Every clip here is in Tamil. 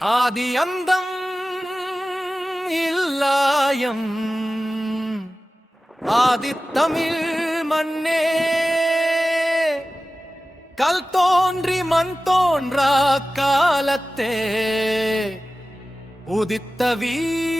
ஆதி அந்தம் இல்லாயம் ஆதித்தமிழ் மண்ணே கல் தோன்றி மண் தோன்றா காலத்தே உதித்த வீரப்பெண்ணே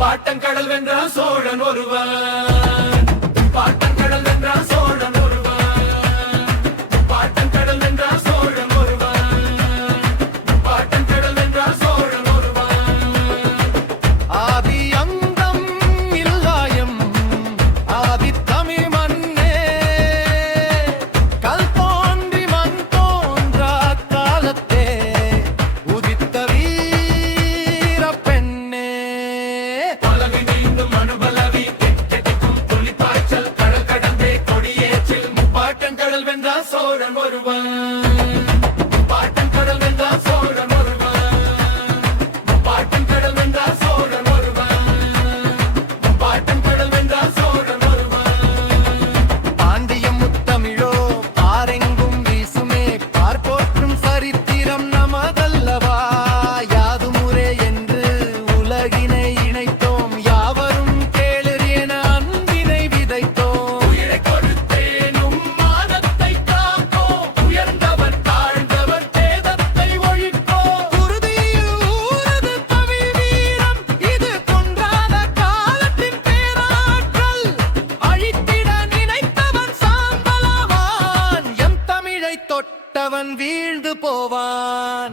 பாட்டங்கடல் வென்றான் சோழன் ஒருவன் பாட்டங்கடல் வென்றான் சோழன் ஒருவன் பாட்டங்கடல் வென்றான் சோழன் ஒருவன் பாட்டங்கடல் வென்றான் சோழன் ஒருவன் ஆதி அந்தம் இல்லாயம் ஆதி தமிழ் மண்ணே கல் தோன்றி மண் தோன்றா காலத்தே உதித்த சோழன் ஒருவன் பாட்டங்கடல் வென்றான் சோழன் ஒருவன் பாட்டங்கடல் வென்றான் சோழன் ஒருவன் பாட்டங்கடல் வென்றான் சோழன் ஒருவன் பாண்டியம் முத்தமிழோ பாரெங்கும் வீசுமே பார்ப்போற்றும் சரித்திரம் நமதல்லவா யாதுமுறை என்று உலகினை இணைத்தோம் யாவரும் கேளர் என அன்பினை விதைத்தோம் தொட்டவன் வீழ்ந்து போவான்.